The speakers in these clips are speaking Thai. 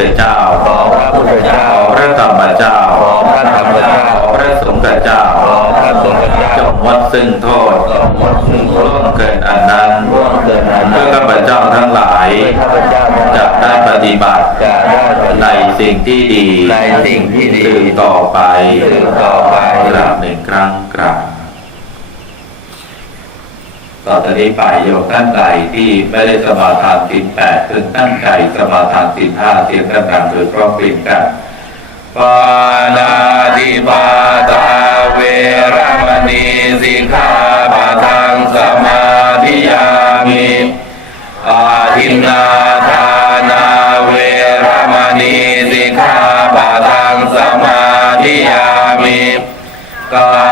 ธเจ้า ขอพระพุทธเจ้าขอพระธรรมเจ้า ขอพระธรรมเจ้าขอพระสงฆ์เจ้า ขอพระสงฆ์เจ้าจงงดซึ่งโทษจงหมดซึ่งโทร่วษมเกินอันนั้นร่วมเกิดอันเพื่นั้อนข้าพเจ้าทั้งหลายให้ข้าพเจ้าทั้งหลายจะได้ปฏิบัติจะได้ปฏิในบัติสิ่งที่ดีในสิ่งที่ดีสืบต่อไปสืบต่อไปกราบหนึ่งครั้งกราบต่อจาก นี้ไปโยมท่านใดที่ไม่ได้สมาทานสินแปดพึงตั้งใจสมาทานสินห้าเสียงดังๆโดยพร้อมเพรียงกันปานาติปาตาเวรมณีสิกขาปะทังสมาธิยามิอาทินนาทานาเวรมณีสิกขาปะทังสมาธิยามิกา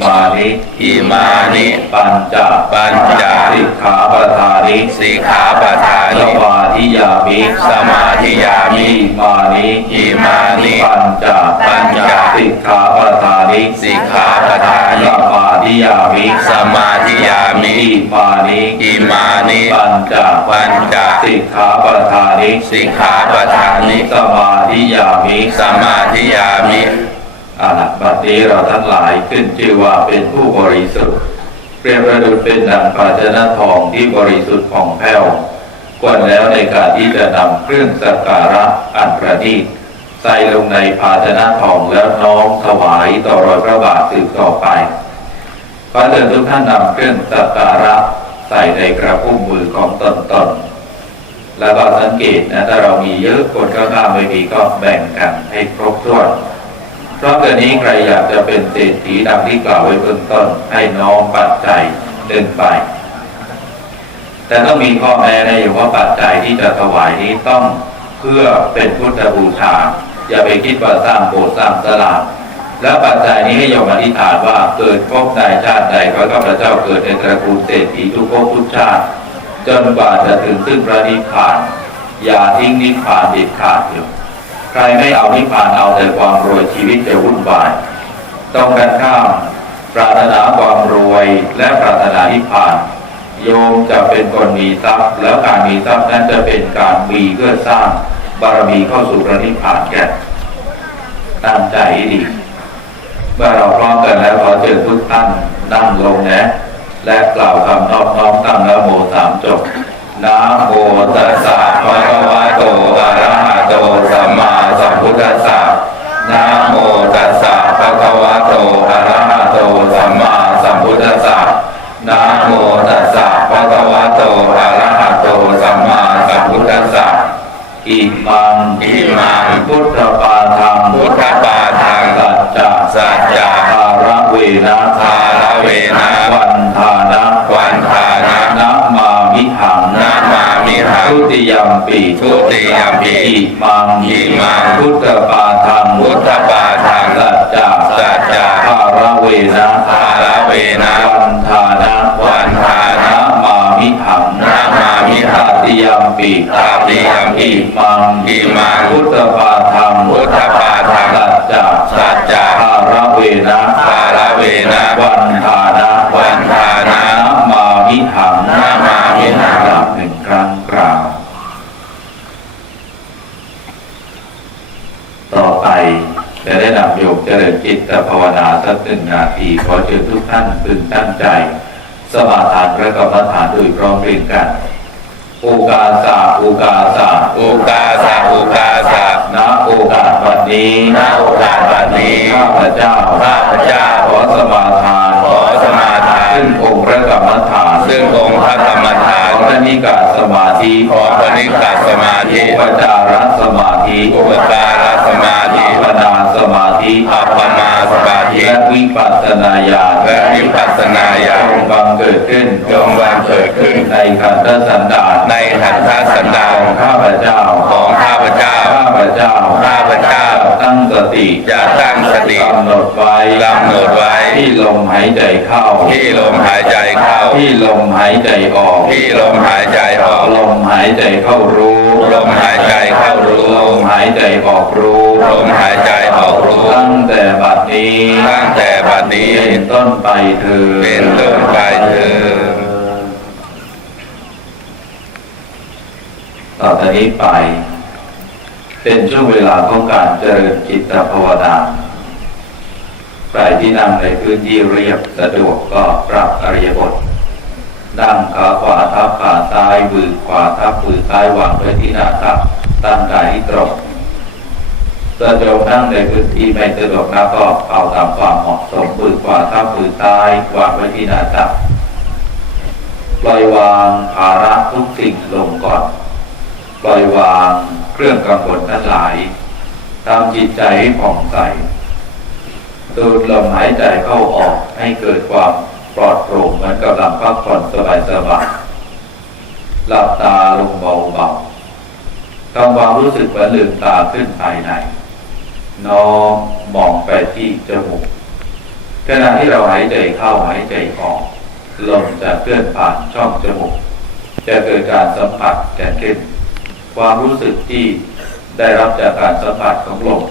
มานิอิมานิปัญจปัญจสิกขาปทานิสิกขาปทานิมาธิยามิสมาธิยามิอิมานิอิมานิปัญจปัญจสิกขาปทานิสิกขาปทานิมาธิยามิสมาธิยามิอิมานิอิมานิปัญจปัญจสิกขาปทานิสิกขาปทานิสมาธิยามิสมาธิยามิ อาลับัดนี้เราทั้งหลายขึ้นชื่อว่าเป็นผู้บริสุทธิ์เปรียบประดุจเป็นดังภาชนะทองที่บริสุทธิ์ผ่องแผ้วควรแล้วในการที่จะนำเครื่องสักการะอันประณีตใส่ลงในภาชนะทองแล้วน้อมถวายต่อรอยพระบาทสืบต่อไปขอเชิญทุกท่านนำเครื่องสักการะใส่ในกระพุ้มมือของตนตนๆแล้วก็สังเกตนะถ้าเรามีเยอะคนข้าไม่มีก็แบ่งกันให้ครบถ้วน เพราะเกิดนี้ใครอยากจะเป็นเศรษฐีดังที่กล่าวไว้เบื้องต้นให้น้อมปัจจัยเดินไป แต่ต้องมีข้อแม้ในอยู่ว่าปัจจัยที่จะถวายนี้ต้องเพื่อเป็นพุทธบูชา อย่าไปคิดว่าสร้างโบสถ์สร้างตลาดแล้วปัจจัยนี้ให้โยมอธิษฐานว่าเกิดพบใดชาติใดขอข้าพเจ้าเกิดในตระกูลเศรษฐีทุกภพทุกชาติ จนกว่าจะถึงซึ่งพระนิพพาน อย่าทิ้งนิพพานเด็ดขาดอยู่ รไม่เอานิพพานเอาแต่ความรวยชีวิตจะวุ่นวายต้องกันข้ามปรารถนาความรวยและปรารถนานิพพาน โยมจะเป็นคนมีทรัพย์ แล้วการมีทรัพย์นั้นจะเป็นการมีเพื่อสร้างบารมีเข้าสู่พระนิพพานแก่ตามใจดีเมื่อเราพร้อมกันแล้วขอเชิญทุกท่านนั่งลงนะ และกล่าวคำนอบน้อมตั้งนะโมสามจบนะโมตัสสะภะคะวะโตอะระหะโตสัมมา ตัสสะนะโมตัสสะภะคะวะโตอะระหะโตสัมมาสัมพุทธัสสะนะโมตัสสะภะคะวะโตอะระหะโตสัมมาสัมพุทธัสสะอิมังอิมังพุทธปา ติยมปีทุติยมปิอิมังอิมังพุทธปาทังพุทธปาทังสัจจะสัจจะภาระเวนะภาระเวนะวันทานะวันทานะมามิหังนะมามิหังติยมปีตาติยมปิอิมังอิมังพุทธปาทังพุทธปาทังสัจจะสัจจะภาระเวนะภาระเวนะวันทานะ วันทานะ นะมามิหัง นะมามิหัง กราบหนึ่งครั้งกล่าว ต่อไปจะได้นำโยมเจ ริญจิตภาวนาสักหนึ่งนาทีขอเชิญทุกท่านพึงตั้งใจ สมาทานพระกรรมฐานโดยพร้อมเพรียงกันโอกาสาโอกาสาอุกาสะอุกาสะณโอกาสวันนี้ณโอกาสบัดนี้ข้าพเจ้าข้าพเจ้าขอสมาทานขอสมาทานซึ่งองค์พระกรรมฐานซึ่งองค์พระกรรมฐาน ของพระนิกาสมาธิขอพระนิกาสมาธิอุปจารสมาธิอุปการสมาธิอัปปนาสมาธิอัปปนาสมาธิและวิปัสสนาญาณและวิปัสสนาญาณจงบังเกิดขึ้นจงบังเกิดขึ้นในขันธสันดาในขันธสันดาของข้าพเจ้าของข้าพเจ้าข้าพเจ้า สติติจะตั้งสติกำหนดไว้กำหนดไว้ที่ลมหายใจเข้า ที่ลมหายใจเข้า ที่ลมหายใจออก ที่ลมหายใจออก ลมหายใจเข้ารู้ลมหายใจเข้ารู้ลมหายใจออกรู้ลมหายใจออกรู้ตั้งแต่บัดนี้ตั้งแต่บัดนี้เป็นต้นไปเธอญเป็นต้นไปเถิดต่อจากนี้ไป เป็นช่วงเวลาของการเจริญจิตภาวนาใครที่นั่งในพื้นที่เรียบสะดวกก็ปรับอริยบทนั่งขาขวาทับขาซ้ายมือขวาทับมือซ้ายวางไว้ที่หน้าตักตั้งกายให้ตรงสะดวกนั่งในพื้นที่ไม่สะดวกนะก็เอาตามความเหมาะสมมือขวาทับมือซ้ายวางไว้ที่หน้าตักปล่อยวางภาระทุกสิ่งลงก่อน ปล่อยวาง เครื่องกังวลทั้งหลายทำจิตใจให้ผ่องใสดูดลมหายใจเข้าออกให้เกิดความปลอดโปร่งเหมือนกำลังพักผ่อนสบายสบายหลับตาลงเบาๆทำความรู้สึกว่าลืมตาขึ้นภายในน้อมมองไปที่จมูกขณะที่เราหายใจเข้าหายใจออกลมจะเคลื่อนผ่านช่องจมูกจะเกิดการสัมผัสแก่ขึ้น ความรู้สึกที่ได้รับจากการสัมผัสของลม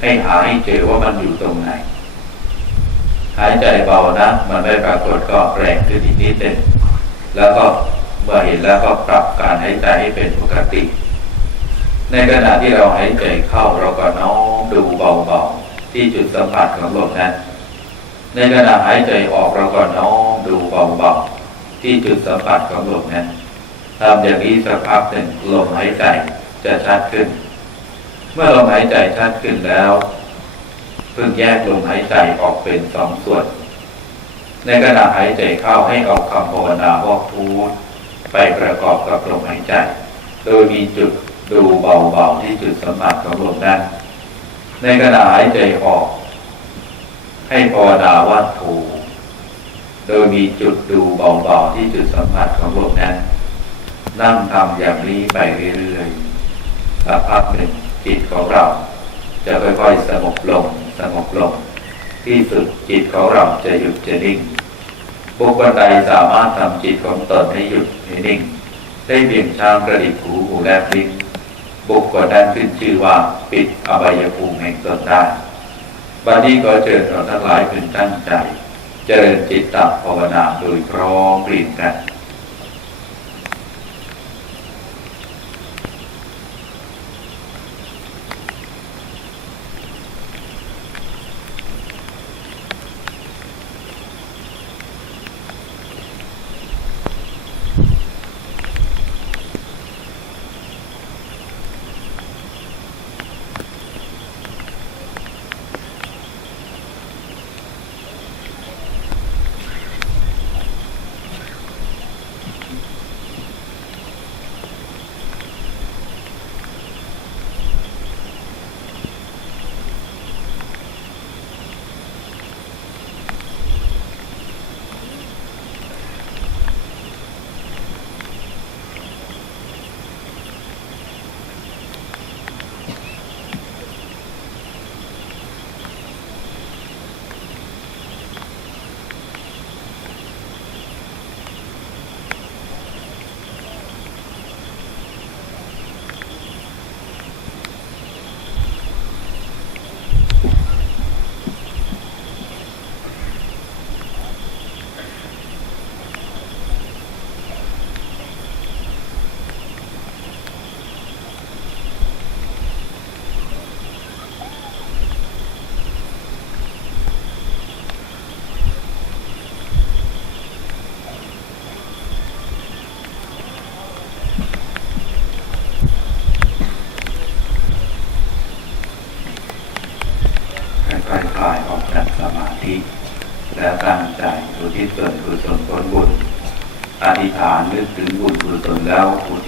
ให้หาให้เจอว่ามันอยู่ตรงไหน หายใจเบานะ มันไม่ปรากฏก็แรงขึ้นอีกนิดหนึงแล้วก็เมื่อเห็นแล้วก็ปรับการหายใจให้เป็นปกติ ในขณะที่เราหายใจเข้าเราก็น้อมดูเบาๆที่จุดสัมผัสของลมนั้น ในขณะหายใจออกเราก็น้อมดูเบาๆที่จุดสัมผัสของลมนั้น ทำอย่างนี้สักพักหนึ่งลมหายใจจะชัดขึ้น เมื่อลมหายใจชัดขึ้นแล้ว เพิ่งแยกลมหายใจออกเป็นสองส่วน ในขณะหายใจเข้าให้เอาคำภาวนาว่าพูดไปประกอบกับลมหายใจ โดยมีจุดดูเบาๆที่จุดสัมผัสของลมนั้น ในขณะหายใจออก ให้ภาวนาว่าถูโดยมีจุดดูเบาๆที่จุดสัมผัสของลมนั้น นั่งทำอย่างนี้ไปเรื่อยๆสักพักหนึ่งจิตของเรา จะค่อยๆสงบลงสงบลง ที่สุดจิตของเราจะหยุดจะนิ่งบุคคลใดสามารถทำจิตของตนให้หยุดให้นิ่ง ได้เพียงช้างกระดิกหูหูแลบลิ้นบุคคลนั้นขึ้นชื่อว่าปิดอบายภูมิแห่งตนได้บัดนี้ก็เชิญเราทั้งหลายพึงตั้งใจ เจริญจิตตภาวนาโดยพร้อมเพรียงกัน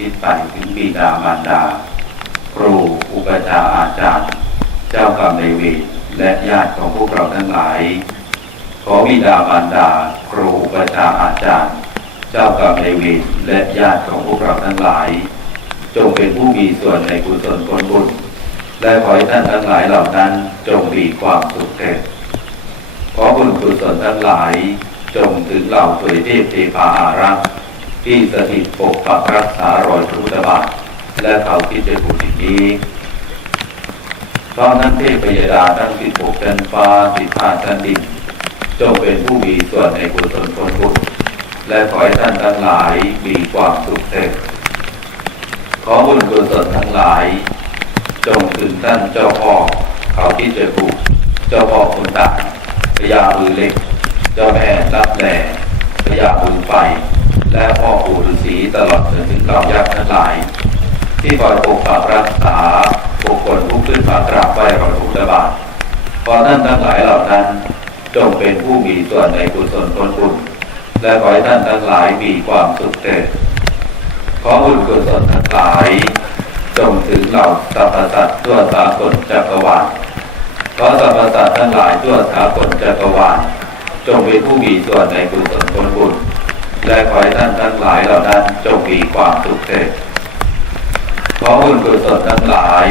แล้วอุทิศไปถึงบิดามารดา ครูอุปชาอาจารย์ เจ้ากรรมนายเวรและญาติของพวกเราทั้งหลาย ขอบิดามารดา ครูอุปชาอาจารย์ เจ้ากรรมนายเวรและญาติของพวกเราทั้งหลาย จงเป็นผู้มีส่วนในกุศลผลบุญและขอให้ท่านทั้งหลายเหล่านั้นจงมีความสุขเถิดขอบุญกุศลทั้งหลายจงถึงเหล่าถวยเทพเทพาอารักษ์ ที่สถิตปกปักรักษารอยพระพุทธบาทและเขาที่จะบุญนี้เพราะนั้นเทพยดาทั้งสิบหกชั้นฟ้าสิบห้าชั้นดินจงเป็นผู้มีส่วนในกุศลผลบุญและขอให้ท่านทั้งหลายมีความสุขเถิดขอบุญกุศลทั้งหลาย จงถึงท่านเจ้าพ่อเขาที่เจอบุเจ้าพ่อคนตาพญามือเล็ก เจ้าแม่รับแหล่พญามือไฟ และพ่อปู่ฤาษีตลอดจนถึงเหล่ายักษ์ทั้งหลาย ที่คอยปกปักรักษาบุคคลผู้ขึ้นมากราบไหว้รอยพุทธบาทขอท่านทั้งหลายเหล่านั้นจงเป็นผู้มีส่วนในกุศลผลบุญและขอให้ท่านทั้งหลายมีความสุขเถิดขอบุญกุศลทั้งหลายจงถึงเหล่าสรรพสัตว์ทั่วสากลจักรวาลขอสรรพสัตว์ทั้งหลายทั่วสากลจักรวาลจงเป็นผู้มีส่วนในกุศลผลบุญ และขอให้ท่านทั้งหลายเหล่านั้นจงมีความสุขเถิดขอบุญกุศลทั้งหลาย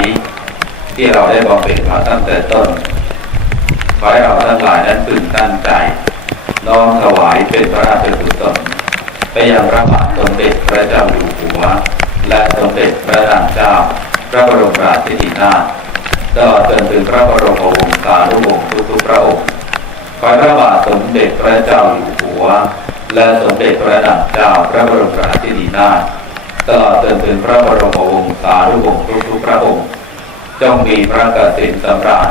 ที่เราได้บำเพ็ญมาตั้งแต่ต้นขอให้เราทั้งหลายนั้นพึงตั้งใจน้อมถวายเป็นพระราชกุศลไปยังพระบาทสมเด็จพระเจ้าอยู่หัว และสมเด็จพระนางเจ้า พระบรมราชินีนาถตลอดจนถึงพระบรมวงศานุวงศ์ทุกๆพระองค์ขอพระบาทสมเด็จพระเจ้าอยู่หัว และสมเด็จพระนางเจ้าพระบรมราชินีนาถตลอดจนถึงพระบรมวงศานุวงศ์ทุกๆพระองค์จงมีพระกฐินสำราญ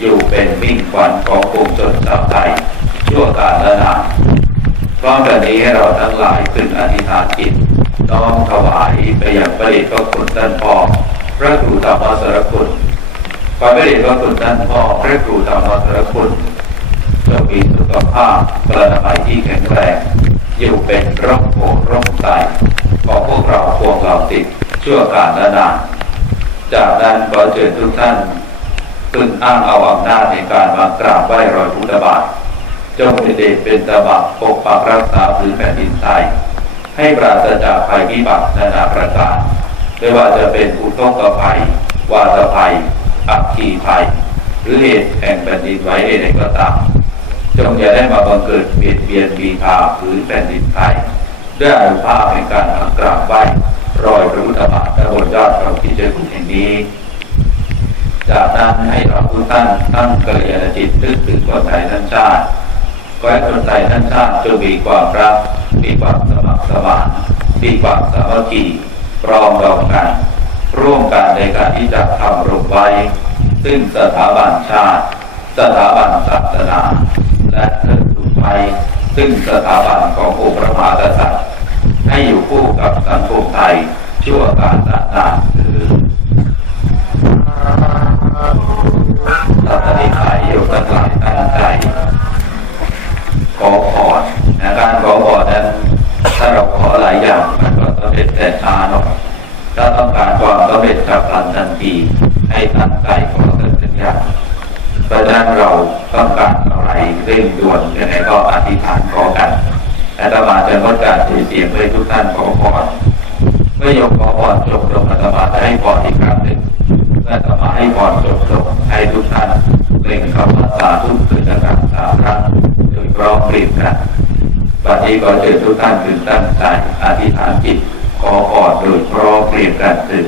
อยู่เป็นมิ่งขวัญของปวงชนชาวไทยชั่วกาลและนานพร้อมกันนี้ให้เราทั้งหลายพึงอธิษฐานจิตน้อมถวายไปยังพระเดชพระคุณท่านพ่อพระครูธรรมสรคุณพระเดชพระคุณท่านพ่อพระครูธรรมสรคุณ จงมีสุขภาพกระนามัยที่แข็งแรง อยู่เป็นร่มโพร่มไทรของพวกเราพวกเราติดชั่วกาลและนานจากนั้นขอเชิญทุกท่านพึงอ้างเอาอำนาจในการมากราบไหว้รอยพุทธบาทจงเป็นเดชเป็นตบะปกปักรักษาพื้นแผ่นดินไทย ให้ปราศจากภัยพิบัตินานาประการไม่ว่าจะเป็นอุทกภัย วาตภัย อัคคีภัย หรือเหตุแห่งแผ่นดินไหวใดๆก็ตาม จงอย่าได้มาบังเกิดเบียดเบียนบีพาพื้นแผ่นดินไทยด้วยอนุภาพในการมากราบไหว้รอยพระพุทธบาทบนยอดเขาที่เจอคุณแห่งนี้จากนั้นให้เราทุกท่านตั้งกัลยาณจิตนึกถึงคนไทยทั้งชาติขอให้คนไทยทั้งชาติจงมีความรักมีความสมัครสมานมีความสามัคคีปรองดองกัน ร่วมกันในการที่จะทำรงไว้ ซึ่งสถาบันชาติ สถาบันศาสนา และเทิดทูนไว้ซึ่งสถาบันขององค์พระมหากษัตริย์ ให้อยู่คู่กับสังคมไทยชั่วการนานคือสัตนิขายอยู่ตั้งหลายตั้งใจขอพรนะการขอพรนั้นถ้าเราขอหลายอย่างมันก็สำเร็จแต่ช้าหน่อยถ้าต้องการความสำเร็จฉับพลันทันทีให้ตั้งใจขอสักอย่างเพราะฉะนั้นเราต้องการ เร่งด่วนยังไงก็อธิษฐานขอกันและตมาจะงดการถือเสียงเพื่อให้ทุกท่านขอพรเมื่อยกขอพรจบลงอาตมาจะให้พรอีกครั้งหนึ่งเมื่ออาตมาให้พรจบลงให้ทุกท่านเร่งคำว่าสาธุคือการสารั้งโดยพร้อมเพรียงกันบัดนี้ก็เชิญทุกท่านถึงตั้งใจอธิษฐานจิตขอพรโดยพร้อมเพรียงกันตื่น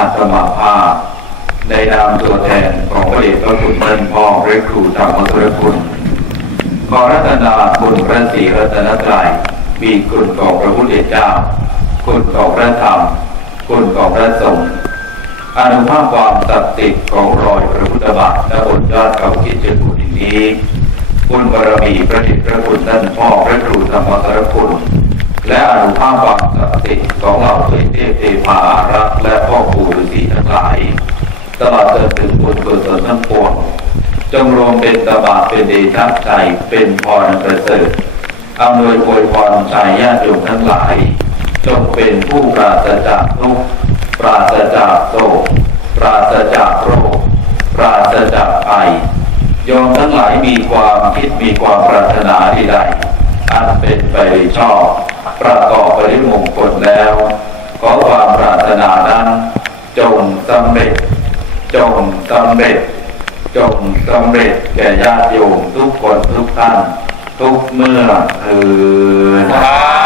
อาตมาภาพ ในนามตัวแทนของพระเดชพระคุณท่านพ่อพระครูธรรมสุรคุณขอรัตนาคุณพระศรีรัตนตรัยมีคุณของพระพุทธเจ้า คุณของพระธรรม คุณของพระสงฆ์อนุภาพความศักดิ์สิทธิ์ของรอยพระพุทธบาทและบนยอดเขาคิดจกูแห่งนี้คุณบารมีพระดิษพระคุณท่านพ่อพระครูธรรมสารคุณ และอนุภาพความศักดิ์ สิทธิ์ของเหล่าเทพเทพเทพาอารักและพ่อปู่ฤาษีทั้งหลายตลอดจนถึงบุญกุศลทั้งปวงจงรวมเป็นตบะเป็นเดชะใจเป็นพรประเสริฐอำนวยอวยพรใจญาติโยมทั้งหลาย จงเป็นผู้ปราศจากทุกข์ปราศจากโศกปราศจากโรค ปราศจากภัยโยมทั้งหลายมีความคิดมีความปรารถนาใดๆอันเป็นไปชอบ ประกอบไปด้วยมงคลแล้ว ขอความปรารถนานั้น จงสำเร็จ จงสำเร็จ จงสำเร็จแก่ญาติโยมทุกคนทุกท่าน ทุกเมื่อเถิด